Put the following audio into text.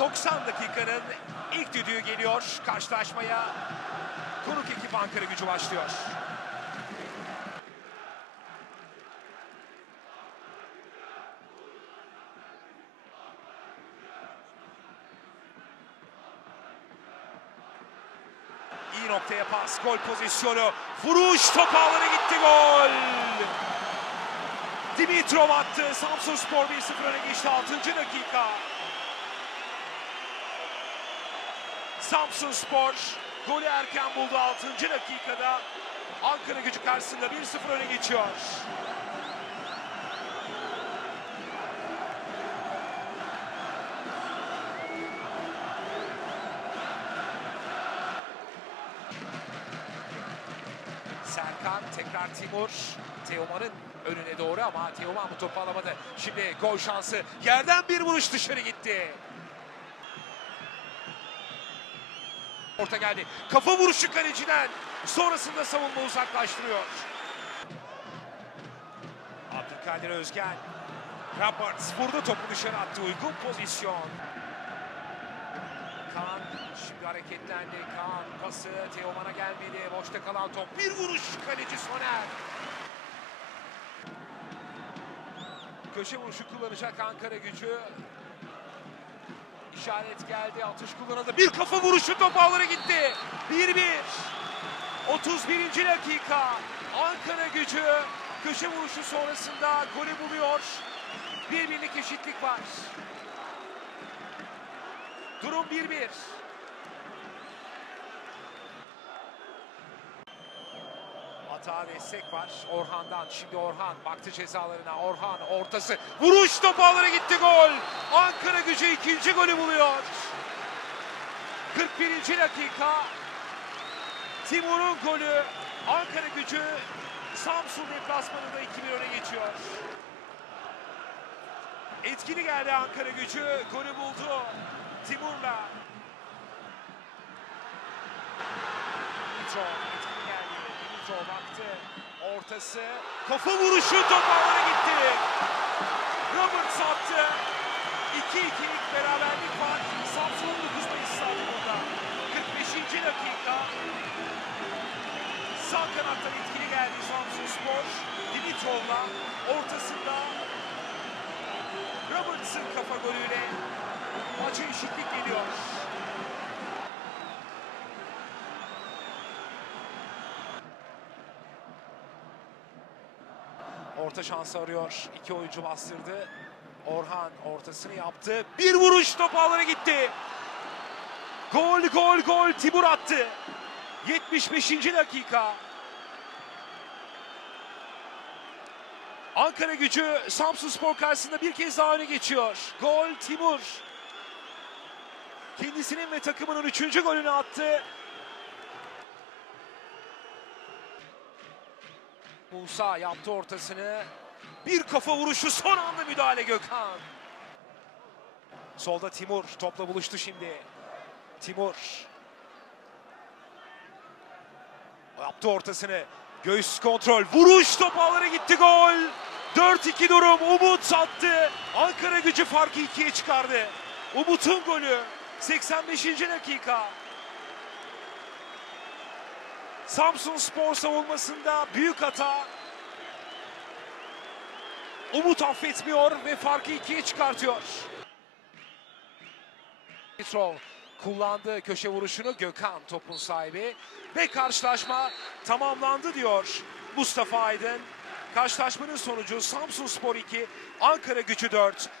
90 dakikanın ilk düdüğü geliyor. Karşılaşmaya konuk ekip Ankara gücü başlıyor. İyi noktaya pas, gol pozisyonu. Vuruş top ağlara gitti gol. Dimitrov attı. Samsun Spor 1-0 öne geçti 6. dakika. Samsun Spor golü erken buldu 6. dakikada. Ankara gücü karşısında 1-0 öne geçiyor. Serkan tekrar Timur. Teoman'ın önüne doğru ama Teoman bu topu alamadı. Şimdi gol şansı. Yerden bir vuruş dışarı gitti. Orta geldi. Kafa vuruşu kaleciden. Sonrasında savunma uzaklaştırıyor. Abdülkadir Özgen. Roberts burada topu dışarı attı. Uygun pozisyon. Kaan şimdi hareketlendi. Kaan pası Teoman'a gelmedi. Boşta kalan top. Bir vuruş kaleci Soner. Köşe vuruşu kullanacak Ankara gücü işaret geldi. Atış kullanıldı. Bir kafa vuruşu top ağlara gitti. 1-1. 31. dakika. Ankara gücü köşe vuruşu sonrasında golü buluyor. Birbirlik eşitlik var. Durum 1-1. hata ve var. Orhan'dan şimdi Orhan baktı cezalarına. Orhan ortası. Vuruş topu alır gitti gol. Ankara gücü ikinci golü buluyor. 41. dakika. Timur'un golü. Ankara gücü Samsun deplasmanında 2-1 öne geçiyor. Etkili geldi Ankara gücü. Golü buldu. Timur'la. Mitro Sancho baktı. Ortası. Kafa vuruşu top gitti. Robert sattı. 2-2'lik beraberlik var. Samsun 9 Mayıs Samsun'da. 45. dakika. Sağ kanattan etkili geldi Samsun Spor. Dimitrov'la ortasında Robertson kafa golüyle maçı eşitlik geliyor. Orta şansı arıyor. İki oyuncu bastırdı. Orhan ortasını yaptı. Bir vuruş top ağlara gitti. Gol gol gol Timur attı. 75. dakika. Ankara gücü Samsun Spor karşısında bir kez daha öne geçiyor. Gol Timur. Kendisinin ve takımının üçüncü golünü attı. Musa yaptı ortasını. Bir kafa vuruşu son anda müdahale Gökhan. Solda Timur topla buluştu şimdi. Timur. Yaptı ortasını. Göğüs kontrol. Vuruş top ağlara gitti gol. 4-2 durum. Umut attı. Ankara gücü farkı ikiye çıkardı. Umut'un golü. 85. dakika. Samsun Spor savunmasında büyük hata. Umut affetmiyor ve farkı ikiye çıkartıyor. Petrov kullandı köşe vuruşunu Gökhan topun sahibi ve karşılaşma tamamlandı diyor Mustafa Aydın. Karşılaşmanın sonucu Samsun Spor 2, Ankara gücü 4.